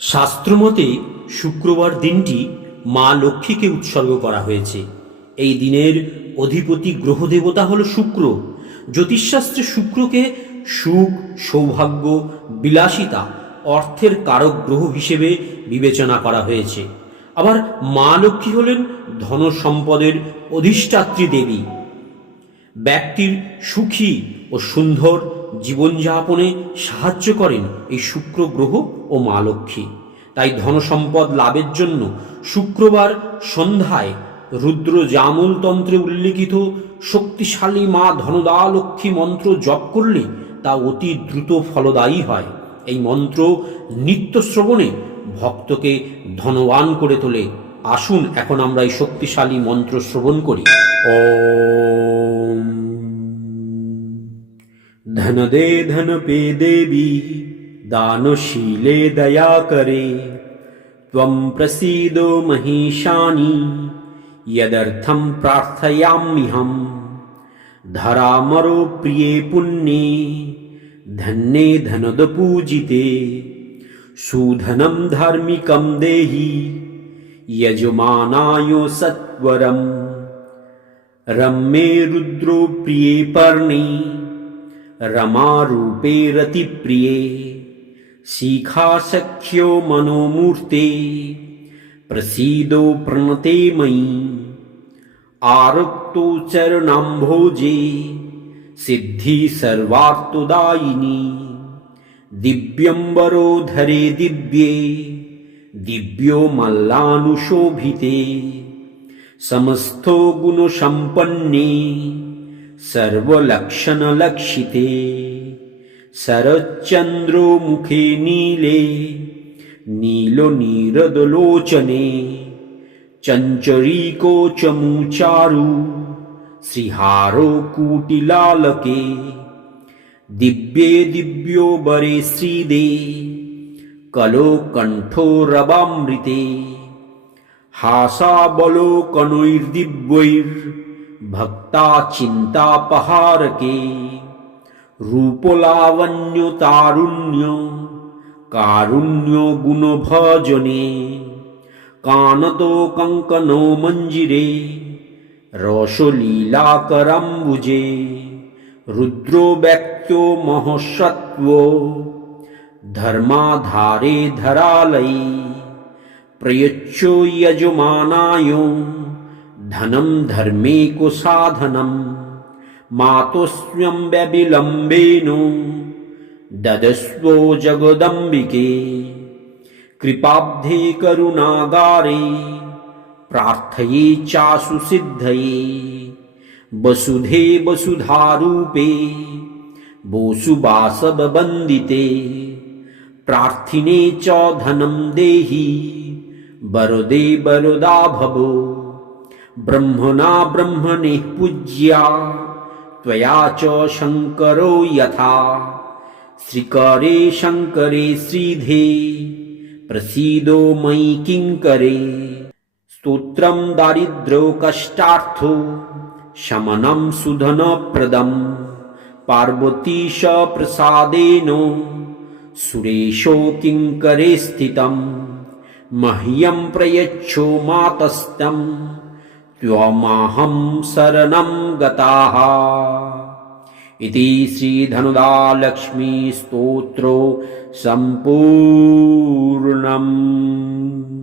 শাস্ত্রমতে শুক্রবার দিনটি মা লক্ষ্মীকে উৎসর্গ করা হয়েছে। এই দিনের অধিপতি গ্রহ দেবতা হল শুক্র। জ্যোতিষশাস্ত্রে শুক্রকে সুখ, সৌভাগ্য, বিলাসিতা, অর্থের কারক গ্রহ হিসেবে বিবেচনা করা হয়েছে। আবার মা লক্ষ্মী হলেন ধন সম্পদের অধিষ্ঠাত্রী দেবী। ব্যক্তির সুখী ও সুন্দর জীবনযাপনে সাহায্য করেন এই শুক্র গ্রহ ও মা লক্ষ্মী। তাই ধনসম্পদ লাভের জন্য শুক্রবার সন্ধ্যায় রুদ্র জামুল তন্ত্রে উল্লিখিত শক্তিশালী মা ধনদা লক্ষ্মী মন্ত্র জপ করলে তা অতি দ্রুত ফলদায়ী হয়। এই মন্ত্র নিত্য শ্রবণে ভক্তকে ধনবান করে তোলে। আসুন এখন আমরা এই শক্তিশালী মন্ত্র শ্রবণ করি। ওম धन दे धन पे देवी दानशीले दया करे। त्वं प्रसीदो महिषानि यदर्थं प्रार्थयाम्यहम् धरामरो प्रिये पुण्ये धन्ये धनदपूजिते। सुधनं धार्मिकं देहि यजमानाय सत्वरम् रम्ये रुद्रो प्रिये पर्णे रमारूपे रतिप्रिये शिखासख्यो मनोमूर्ते प्रसीदो प्रणते मयि। आरुक्तो चरणाम्भोजे सिद्धि सर्वार्तदायिनी। दिव्यम्बरो धरे दिव्ये दिव्यो मल्लानुशोभिते। समस्तो गुणसम्पन्ने सर्वलक्षणलक्षिते। शरच्चन्द्रो मुखे नीले नीलनीरदलोचने चञ्चरीको चमुचारु श्रीहारो कूटिलालके दिव्ये दिव्यो वरे श्रीदे, कलो कण्ठो रवामृते। हासावलोकनैर्दिव्यैर्भक्ता चिन्तापहारके रूपलावण्यतारुण्य कारुण्यो गुणभजने कानतो कङ्कनो मञ्जिरे रसलीलाकराम्बुजे रुद्रो व्यक्तो महसत्त्वो धर्माधारे धरालये प्रयच्छो यजमानाय धनं धर्मे कुसाधनं मातोस्म्यं व्यविलम्बेन ददस्वो जगदम्बिके। कृपाब्धे करुणागारे। प्रार्थये चासु सिद्धये। वसुधे वसुधारूपे। वसुवासवन्दिते प्रार्थिने च धनं देहि। वरदे वरदा भवो ब्रह्मणा ब्रह्मणे पूज्या। त्वया च शङ्करो यथा। श्रीकरे शङ्करे श्रीधे। प्रसीदो मयि किङ्करे। स्तोत्रं दारिद्र्यो कष्टार्थो। शमनं सुधनप्रदं। पार्वतीश प्रसादेन सुरेशो किङ्करे स्थितं। मह्यं प्रयच्छो मातस्तं त्वमाहं शरणं गताः। इति श्रीधनुदालक्ष्मीस्तोत्रो सम्पूर्णम्।